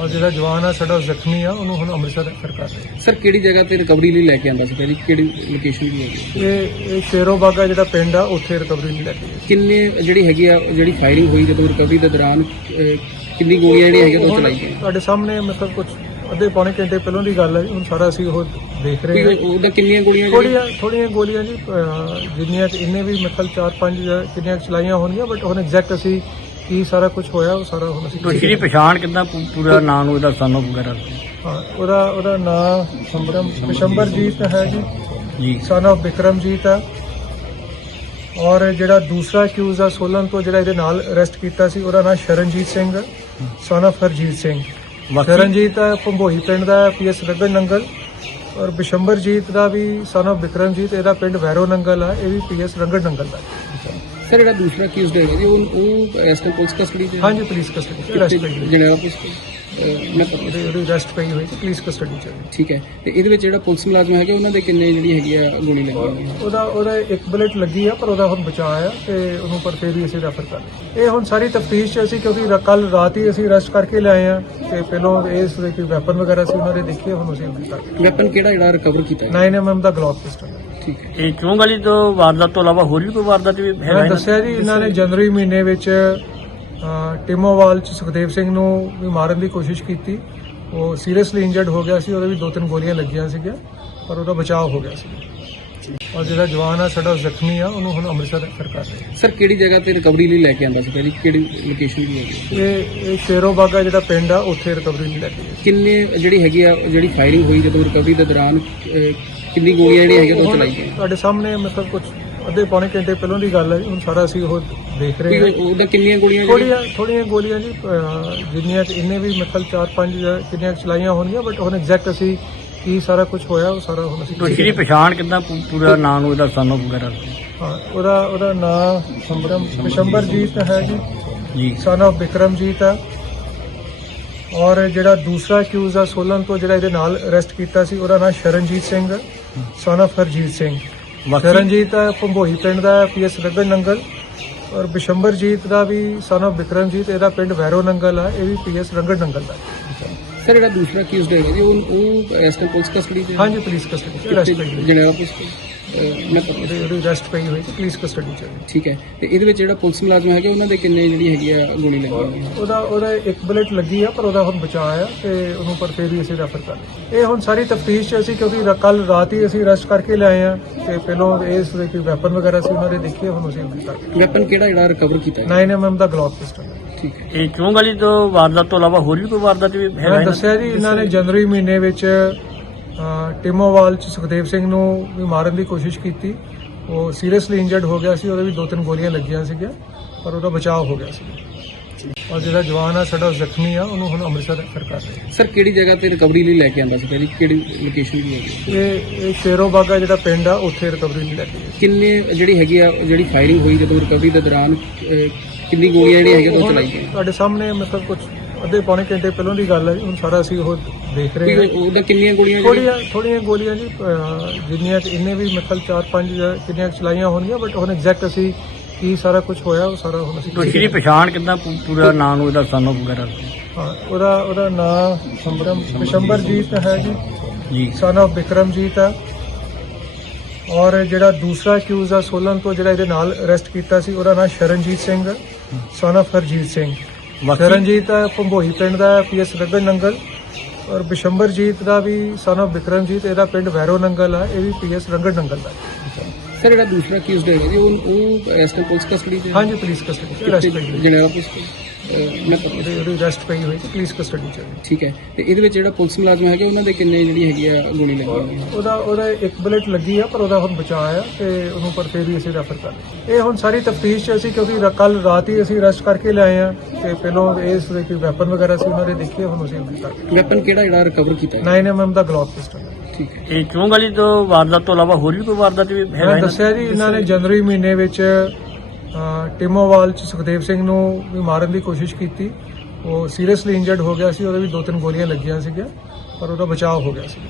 ਔਰ ਜਿਹੜਾ ਜਵਾਨ ਆ ਸਾਡਾ ਜ਼ਖਮੀ ਆ ਉਹਨੂੰ ਹੁਣ ਅੰਮ੍ਰਿਤਸਰ ਰੈਫਰ ਕਰ ਰਹੇ ਸਰ ਕਿਹੜੀ ਜਗ੍ਹਾ ਤੇ ਰਿਕਵਰੀ ਲਈ ਲੈ ਕੇ ਆਂਦਾ ਸੀ ਪਹਿਲੀ ਕਿਹੜੀ ਲੋਕੇਸ਼ਨ ਦੀ ਹੈਗੀ ਆ। ਇਹ ਇਹ ਸ਼ੇਰੋ ਬਾਗਾ ਜਿਹੜਾ ਪਿੰਡ ਆ ਉੱਥੇ ਰਿਕਵਰੀ ਲਈ ਲੈ ਕੇ ਗਏ। ਕਿੰਨੇ ਜਿਹੜੀ ਹੈਗੀ ਆ ਜਿਹੜੀ ਫਾਇਰਿੰਗ ਹੋਈ ਜਦੋਂ ਰਿਕਵਰੀ ਦੇ ਦੌਰਾਨ ਅਹ, ਕਿੰਨੀ ਗੋਲੀਆਂ ਜਿਹੜੀਆਂ ਹੈਗੀਆਂ ਉਹ ਹੁਣ ਚਲਾਈ ਗਈਆਂ ਤੁਹਾਡੇ ਸਾਹਮਣੇ ਮਤਲਬ ਕੁਝ ਅੱਧੇ ਪੌਣੇ ਘੰਟੇ ਪਹਿਲਾਂ ਦੀ ਗੱਲ ਹੈ ਹੁਣ ਸਾਰਾ ਅਸੀਂ ਉਹ ਦੇਖ ਰਹੇ ਕੋਈ ਹਾਂ ਉਹਦਾ ਕਿੰਨੀਆਂ ਗੋਲੀਆਂ ਜਿਹੜੀਆਂ ਥੋੜੀਆਂ ਥੋੜੀਆਂ ਗੋਲੀਆਂ ਜੀ ਅਹ, ਜਿੰਨੀਆਂ ਕੁ ਵੀ ਮਤਲਬ 4-5 ਕਿੰਨੀਆਂ ਕੁ ਚਲਾਈਆਂ ਹੋਣਗੀਆਂ ਬਟ ਹੁਣ ਐਗਜ਼ੈਕਟ ਅਸੀਂ ਕੀ ਸਾਰਾ ਕੁਝ ਹੋਇਆ ਉਹ ਸਾਰਾ ਹੁਣ ਅਸੀਂ ਦੋਸ਼ੀ ਦੀ ਪਛਾਣ ਕਿੱਦਾਂ ਪੂ- ਪੂਰਾ ਨਾਂ ਨੂੰ ਇਹਦਾ ਸਨ ਆਫ ਵਗੈਰਾ? ਹਾਂ ਉਹਦਾ ਉਹਦਾ ਨਾਮ ਸੰਬਰਮ ਬਿਸ਼ੰਬਰਜੀਤ ਹੈ ਜੀ। ਜੀ। ਸਨ of ਬਿਕਰਮਜੀਤ ਹੈ। ਔਰ ਜਿਹੜਾ ਦੂਸਰਾ ਅਕਿਊਜ਼ ਆ ਸੋਲਨ ਤੋਂ ਜਿਹੜਾ ਇਹਦੇ ਨਾਲ ਅਰੈਸਟ ਕੀਤਾ ਸੀ ਉਹਦਾ ਨਾਮ ਸ਼ਰਨਜੀਤ ਸਿੰਘ ਸਨ of ਹਰਜੀਤ ਸਿੰਘ। ਬਾਕੀ ਸ਼ਰਨਜੀਤ ਹੈ ਭੰਬੋਹੀ ਪਿੰਡ ਦਾ ਪੀਐਸ ਰਗੜ ਨੰਗਲ। ਔਰ ਬਿਸ਼ੰਬਰਜੀਤ ਦਾ ਵੀ ਸਨ of ਬਿਕਰਮਜੀਤ ਇਹਦਾ ਪਿੰਡ ਵੈਰੋ ਨੰਗਲ ਆ ਇਹ ਵੀ ਪੀਐਸ ਰੰਗੜ ਨੰਗਲ ਦਾ। ਸਰ ਜਿਹੜਾ ਦੂਸਰਾ ਅਕਿਊਜ਼ਡ ਹੈਗਾ ਜੀ ਉਹ ਉਹ ਅਰੈਸਟ ਪੁਲਿਸ ਕਸਟਡੀ ਚ ਹੈ? ਹਾਂਜੀ ਪੁਲਿਸ ਕਸਟਡੀ ਅਰੈਸਟ ਪਈ ਹੋਈ। ਪੁਲਿਸ ਮੈਂ ਉਹਦੀ ਅਰੈਸਟ ਪਈ ਹੋਈ ਪੁਲਿਸ ਕਸਟਡੀ ਚ। ਹੈ। ਠੀਕ ਹੈ। ਤੇ ਇਹਦੇ ਵਿੱਚ ਜਿਹੜਾ ਪੁਲਿਸ ਮੁਲਾਜ਼ਮ ਹੈਗਾ ਉਹਨਾਂ ਦੇ ਕਿੰਨੇ ਜਿਹੜੀ ਹੈਗੀ ਆ ਗੋਲੀ ਲੱਗੀ ਹੋਈ ਹੈ? ਉਹਦਾ ਉਹਦਾ ਇੱਕ ਬੁਲੇਟ ਲੱਗੀ ਆ ਪਰ ਉਹਦਾ ਹੁਣ ਬਚਾਅ ਆ ਤੇ ਉਹਨੂੰ ਪਰ ਫਿਰ ਵੀ ਅਸੀਂ ਰੈਫਰ ਕਰ ਲਿਆ। ਇਹ ਹੁਣ ਸਾਰੀ ਤਫਤੀਸ਼ ਚ ਅਸੀਂ ਕਿਉਂਕਿ ਕੱਲ ਰਾਤ ਹੀ ਅਸੀਂ ਅਰੈਸਟ ਕਰਕੇ ਲਿਆਏ ਆ ਤੇ ਪਹਿਲਾਂ ਇਸ ਦੇ ਕੋਈ ਵੈਪਨ ਵਗੈਰਾ ਸੀ ਉਹਨਾਂ ਦੇ ਦੇਖੇ ਹੁਣ ਅਸੀਂ ਕਰ ਵੈਪਨ ਕਿਹੜਾ ਜਿਹੜਾ ਰਿਕਵਰ ਕੀਤਾ ਹੈ? 9mm ਦਾ ਗਲੌਕ ਪਿਸਟਲ ਠੀਕ ਹੈ। ਇਹ ਚੋਂ ਗਲੀ? ਤੋਂ ਵਾਰਦਾਤ ਤੋਂ ਇਲਾਵਾ ਹੋਰ ਵੀ ਕੋਈ ਵਾਰਦਾਤ ਵੀ ਹੈਗਾ ਮੈਂ ਦੱਸਿਆ ਜੀ ਇਹਨਾਂ ਨੇ ਜਨਵਰੀ ਮਹੀਨੇ ਵਿੱਚ ਟਿਮੋਵਾਲ ਚ ਸੁਖਦੇਵ ਸਿੰਘ ਨੂੰ ਵੀ ਮਾਰਨ ਦੀ ਕੋਸ਼ਿਸ਼ ਕੀਤੀ। ਉਹ ਸੀਰੀਅਸਲੀ ਇੰਜਰਡ ਹੋ ਗਿਆ ਸੀ ਉਹਦੇ ਵੀ ਦੋ ਤਿੰਨ ਗੋਲੀਆਂ ਲੱਗੀਆਂ ਸੀਗੀਆਂ ਪਰ ਉਹਦਾ ਬਚਾਅ ਹੋ ਗਿਆ ਸੀ। ਔਰ ਜਿਹੜਾ ਜਵਾਨ ਆ ਸਾਡਾ ਜ਼ਖਮੀ ਆ ਉਹਨੂੰ ਹੁਣ ਅੰਮ੍ਰਿਤਸਰ ਰੈਫਰ ਕਰ ਰਹੇ। ਸਰ ਕਿਹੜੀ ਜਗ੍ਹਾ ਤੇ ਰਿਕਵਰੀ ਲਈ ਲੈ ਕੇ ਆਂਦਾ ਸੀ? ਪਹਿਲੀ ਕਿਹੜੀ ਲੋਕੇਸ਼ਨ ਦੀ ਹੈਗੀ ਇਹ ਇਹ ਸ਼ੇਰੋ ਬਾਗਾ ਜਿਹੜਾ ਪਿੰਡ ਆ ਉੱਥੇ ਰਿਕਵਰੀ ਲਈ ਲੈ ਕੇ। ਕਿੰਨੇ ਜਿਹੜੀ ਹੈਗੀ ਆ ਜਿਹੜੀ ਫਾਇਰਿੰਗ ਹੋਈ ਜਦੋਂ ਰਿਕਵਰੀ ਦੇ ਦੌਰਾਨ ਕਿੰਨੀ ਗੋਲੀਆਂ ਜਿਹੜੀਆਂ ਹੈਗੀਆਂ ਉਹ ਹੁਣ ਚਲਾਈ ਗਈਆਂ ਤੁਹਾਡੇ ਸਾਹਮਣੇ ਮਤਲਬ ਕੁਝ ਅੱਧੇ ਪੌਣੇ ਘੰਟੇ ਪਹਿਲਾਂ ਦੀ ਗੱਲ ਹੈ ਜੀ, ਹੁਣ ਸਾਰਾ ਅਸੀਂ ਉਹ ਦੇਖ ਰਹੇ ਹਾਂ। ਉਹਦਾ ਕਿੰਨੀਆਂ ਗੋਲੀਆਂ ਜਿਹੜੀਆਂ? ਥੋੜੀਆਂ ਥੋੜੀਆਂ ਗੋਲੀਆਂ ਜੀ ਅਹ, ਜਿੰਨੀਆਂ ਕੁ ਇਹਨੇ ਵੀ ਮਤਲਬ 4-5 ਕਿੰਨੀਆਂ ਕੁ ਚਲਾਈਆਂ ਹੋਣਗੀਆਂ ਬਟ ਹੁਣ ਐਗਜ਼ੈਕਟ ਅਸੀਂ ਕੀ ਸਾਰਾ ਕੁਝ ਹੋਇਆ ਉਹ ਸਾਰਾ ਹੁਣ ਅਸੀਂ ਦੋਸ਼ੀ ਦੀ ਪਛਾਣ ਕਿੱਦਾਂ ਪੂ- ਪੂਰਾ ਨਾਂ ਨੂੰ ਇਹਦਾ ਸਨ ਆਫ ਵਗੈਰਾ? ਹਾਂ ਉਹਦਾ ਉਹਦਾ ਨਾਮ ਸੰਬਰਮ ਬਿਸ਼ੰਬਰਜੀਤ ਹੈ ਜੀ। ਜੀ। ਸਨ of ਬਿਕਰਮਜੀਤ ਹੈ। ਔਰ ਜਿਹੜਾ ਦੂਸਰਾ ਅਕਿਊਜ਼ ਆ ਸੋਲਨ ਤੋਂ ਜਿਹੜਾ ਇਹਦੇ ਨਾਲ ਅਰੈਸਟ ਕੀਤਾ ਸੀ ਉਹਦਾ ਨਾਮ ਸ਼ਰਨਜੀਤ ਸਿੰਘ ਸਨ ਹਰਜੀਤ ਸਿੰਘ ਹੈ ਭੰਬੋਹੀ ਪਿੰਡ ਦਾ ਪੀਐਸ ਰਗੜ ਨੰਗਲ ਔਰ ਬਿਸ਼ੰਬਰਜੀਤ ਦਾ ਵੀ ਸਨ of ਬਿਕਰਮਜੀਤ ਇਹਦਾ ਪਿੰਡ ਵੈਰੋ ਨੰਗਲ ਆ ਇਹ ਵੀ ਪੀਐਸ ਰੰਗੜ ਨੰਗਲ ਦਾ। ਸਰ ਜਿਹੜਾ ਦੂਸਰਾ ਹੈਗਾ ਜੀ ਉਹ ਉਹ ਅਰੈਸਟ ਪੁਲਿਸ ਕਸਟਡੀ ਹੈ? ਹਾਂਜੀ ਪੁਲਿਸ ਕਸਟਡੀ ਜਨਰਲ ਪੁਲਿਸ ਉਹਦੀ ਉਹਦੀ ਅਰੈਸਟ ਪਈ ਹੋਈ ਪੁਲਿਸ ਕਸਟਡੀ ਚ। ਹੈ। ਠੀਕ ਹੈ। ਤੇ ਇਹਦੇ ਵਿੱਚ ਜਿਹੜਾ ਪੁਲਿਸ ਮੁਲਾਜ਼ਮ ਹੈਗਾ ਉਹਨਾਂ ਦੇ ਕਿੰਨੇ ਜਿਹੜੀ ਹੈਗੀ ਆ ਗੋਲੀ ਲੱਗੀ ਹੋਈ ਹੈ? ਉਹਦਾ ਉਹਦਾ ਇੱਕ ਬੁਲੇਟ ਲੱਗੀ ਆ ਪਰ ਉਹਦਾ ਹੁਣ ਬਚਾਅ ਆ ਤੇ ਉਹਨੂੰ ਪਰ ਫਿਰ ਵੀ ਅਸੀਂ ਰੈਫਰ ਕਰ ਲਿਆ। ਇਹ ਹੁਣ ਸਾਰੀ ਤਫਤੀਸ਼ ਚ ਅਸੀਂ ਕਿਉਂਕਿ ਕੱਲ ਰਾਤ ਹੀ ਅਸੀਂ ਅਰੈਸਟ ਕਰਕੇ ਲਿਆਏ ਆ ਤੇ ਪਹਿਲਾਂ ਇਸ ਦੇ ਕੋਈ ਵੈਪਨ ਵਗੈਰਾ ਸੀ ਉਹਨਾਂ ਦੇ ਦੇਖੇ ਹੁਣ ਅਸੀਂ ਉਹਨੂੰ ਕਰ ਵੈਪਨ ਕਿਹੜਾ ਜਿਹੜਾ ਰਿਕਵਰ ਕੀਤਾ ਹੈ? 9mm ਦਾ ਗਲੌਕ ਪਿਸਟਲ ਠੀਕ ਹੈ। ਇਹ ਚੋਂ ਗਲੀ? ਤੋਂ ਵਾਰਦਾਤ ਤੋਂ ਇਲਾਵਾ ਹੋਰ ਵੀ ਕੋਈ ਵਾਰਦਾਤ ਵੀ ਹੈਗਾ ਮੈਂ ਦੱਸਿਆ ਜੀ ਇਹਨਾਂ ਨੇ ਜਨਵਰੀ ਮਹੀਨੇ ਵਿੱਚ ਟਿਮੋਵਾਲ ਚ ਸੁਖਦੇਵ ਸਿੰਘ ਨੂੰ ਵੀ ਮਾਰਨ ਦੀ ਕੋਸ਼ਿਸ਼ ਕੀਤੀ। ਉਹ ਸੀਰੀਅਸਲੀ ਇੰਜਰਡ ਹੋ ਗਿਆ ਸੀ ਉਹਦੇ ਵੀ ਦੋ ਤਿੰਨ ਗੋਲੀਆਂ ਲੱਗੀਆਂ ਸੀਗੀਆਂ ਪਰ ਉਹਦਾ ਬਚਾਅ ਹੋ ਗਿਆ ਸੀ। ਔਰ ਜਿਹੜਾ ਜਵਾਨ ਆ ਸਾਡਾ ਜ਼ਖਮੀ ਆ ਉਹਨੂੰ ਹੁਣ ਅੰਮ੍ਰਿਤਸਰ ਰੈਫਰ ਕਰ ਰਹੇ। ਸਰ ਕਿਹੜੀ ਜਗ੍ਹਾ ਤੇ ਰਿਕਵਰੀ ਲਈ ਲੈ ਕੇ ਆਂਦਾ ਸੀ? ਪਹਿਲੀ ਕਿਹੜੀ ਲੋਕੇਸ਼ਨ ਦੀ ਹੈਗੀ ਇਹ ਇਹ ਸ਼ੇਰੋ ਬਾਗਾ ਜਿਹੜਾ ਪਿੰਡ ਆ ਉੱਥੇ ਰਿਕਵਰੀ ਲਈ ਲੈ ਕੇ। ਕਿੰਨੇ ਜਿਹੜੀ ਹੈਗੀ ਆ ਜਿਹੜੀ ਫਾਇਰਿੰਗ ਹੋਈ ਜਦੋਂ ਰਿਕਵਰੀ ਦੇ ਦੌਰਾਨ ਕਿੰਨੀ ਗੋਲੀਆਂ ਜਿਹੜੀਆਂ ਹੈਗੀਆਂ ਉਹ ਹੁਣ ਚਲਾਈ ਗਈਆਂ ਤੁਹਾਡੇ ਸਾਹਮਣੇ ਮਤਲਬ ਕੁਝ ਅੱਧੇ ਪੌਣੇ ਘੰਟੇ ਪਹਿਲਾਂ ਦੀ ਗੱਲ ਹੈ ਜੀ, ਹੁਣ ਸਾਰਾ ਅਸੀਂ ਉਹ ਦੇਖ ਰਹੇ ਹਾਂ। ਉਹਦਾ ਕਿੰਨੀਆਂ ਗੋਲੀਆਂ ਜਿਹੜੀਆਂ ਥੋੜੀਆਂ ਥੋੜੀਆਂ ਗੋਲੀਆਂ ਜੀ ਅਹ, ਜਿੰਨੀਆਂ ਕੁ ਇਹਨੇ ਵੀ ਮਤਲਬ 4-5 ਕਿੰਨੀਆਂ ਕੁ ਚਲਾਈਆਂ ਹੋਣਗੀਆਂ ਬਟ ਹੁਣ ਐਗਜ਼ੈਕਟ ਅਸੀਂ ਕੀ ਸਾਰਾ ਕੁਝ ਹੋਇਆ ਉਹ ਸਾਰਾ ਹੁਣ ਅਸੀਂ ਦੀ ਪਛਾਣ ਕਿੱਦਾਂ? ਪੂ- ਪੂਰਾ ਨਾਂ ਨੂੰ ਇਹਦਾ ਸਨ ਆਫ ਵਗੈਰਾ ਹਾਂ ਉਹਦਾ ਉਹਦਾ ਨਾਮ ਸੰਬਰਮ ਬਿਸ਼ੰਬਰਜੀਤ ਹੈ ਜੀ। ਜੀ। ਸਨ of ਬਿਕਰਮਜੀਤ ਹੈ। ਔਰ ਜਿਹੜਾ ਦੂਸਰਾ ਅਕਿਊਜ਼ ਆ ਸੋਲਨ ਤੋਂ ਜਿਹੜਾ ਇਹਦੇ ਨਾਲ ਅਰੈਸਟ ਕੀਤਾ ਸੀ ਉਹਦਾ ਨਾਮ ਸ਼ਰਨਜੀਤ ਸਿੰਘ ਸਨ of ਹਰਜੀਤ ਸਿੰਘ। ਬਾਕੀ ਸ਼ਰਨਜੀਤ ਹੈ ਭੰਬੋਹੀ ਪਿੰਡ ਦਾ ਪੀਐਸ ਰਗੜ ਨੰਗਲ ਔਰ ਬਿਸ਼ੰਬਰਜੀਤ ਦਾ ਵੀ ਸਨ of ਬਿਕਰਮਜੀਤ ਇਹਦਾ ਪਿੰਡ ਵੈਰੋ ਨੰਗਲ ਆ ਇਹ ਵੀ ਪੀਐਸ ਰੰਗੜ ਨੰਗਲ ਦਾ। ਸਰ ਜਿਹੜਾ ਦੂਸਰਾ ਅਕਿਊਜ਼ਡ ਹੈਗਾ ਜੀ ਉਹ ਉਹ ਅਰੈਸਟ ਪੁਲਿਸ ਕਸਟਡੀ ਹੈ? ਹਾਂਜੀ ਪੁਲਿਸ ਕਸਟਡੀ ਜਨਰਲ ਪੁਲਿਸ ਉਹਦੀ ਉਹਦੀ ਅਰੈਸਟ ਪਈ ਹੋਈ ਪੁਲਿਸ ਕਸਟਡੀ ਚ। ਹੈ। ਠੀਕ ਹੈ। ਤੇ ਇਹਦੇ ਵਿੱਚ ਜਿਹੜਾ ਪੁਲਿਸ ਮੁਲਾਜ਼ਮ ਹੈਗਾ ਉਹਨਾਂ ਦੇ ਕਿੰਨੇ ਜਿਹੜੀ ਹੈਗੀ ਆ ਗੋਲੀ ਲੱਗੀ ਹੋਈ ਹੈ? ਉਹਦਾ ਉਹਦਾ ਇੱਕ ਬੁਲੇਟ ਲੱਗੀ ਆ ਪਰ ਉਹਦਾ ਹੁਣ ਬਚਾਅ ਆ ਤੇ ਉਹਨੂੰ ਪਰ ਫਿਰ ਵੀ ਅਸੀਂ ਰੈਫਰ ਕਰ ਲਿਆ। ਇਹ ਹੁਣ ਸਾਰੀ ਤਫਤੀਸ਼ ਚ ਅਸੀਂ ਕਿਉਂਕਿ ਕੱਲ ਰਾਤ ਹੀ ਅਸੀਂ ਅਰੈਸਟ ਕਰਕੇ ਲਿਆਏ ਆ ਤੇ ਪਹਿਲਾਂ ਇਸ ਦੇ ਕੋਈ ਵੈਪਨ ਵਗੈਰਾ ਸੀ ਉਹਨਾਂ ਦੇ ਦੇਖੇ ਹੁਣ ਅਸੀਂ ਉਹਨੂੰ ਕਰ ਵੈਪਨ ਕਿਹੜਾ ਜਿਹੜਾ ਰਿਕਵਰ ਕੀਤਾ ਹੈ? 9mm ਦਾ ਗਲੌਕ ਪਿਸਟਲ ਠੀਕ ਹੈ। ਇਹ ਚੋਂ ਗਲੀ ਤੋਂ ਵਾਰਦਾਤ ਤੋਂ ਇਲਾਵਾ ਹੋਰ ਵੀ ਕੋਈ ਵਾਰਦਾਤ ਵੀ ਮੈਂ ਦੱਸਿਆ ਜੀ ਇਹਨਾਂ ਨੇ ਜਨਵਰੀ ਮਹੀਨੇ ਵਿੱਚ ਟਿਮੋਵਾਲ ਚ ਸੁਖਦੇਵ ਸਿੰਘ ਨੂੰ ਵੀ ਮਾਰਨ ਦੀ ਕੋਸ਼ਿਸ਼ ਕੀਤੀ। ਉਹ ਸੀਰੀਅਸਲੀ ਇੰਜਰਡ ਹੋ ਗਿਆ ਸੀ, ਉਹਦੇ ਵੀ ਦੋ ਤਿੰਨ ਗੋਲੀਆਂ ਲੱਗੀਆਂ ਸੀਗੀਆਂ, ਪਰ ਉਹਦਾ ਬਚਾਅ ਹੋ ਗਿਆ ਸੀ।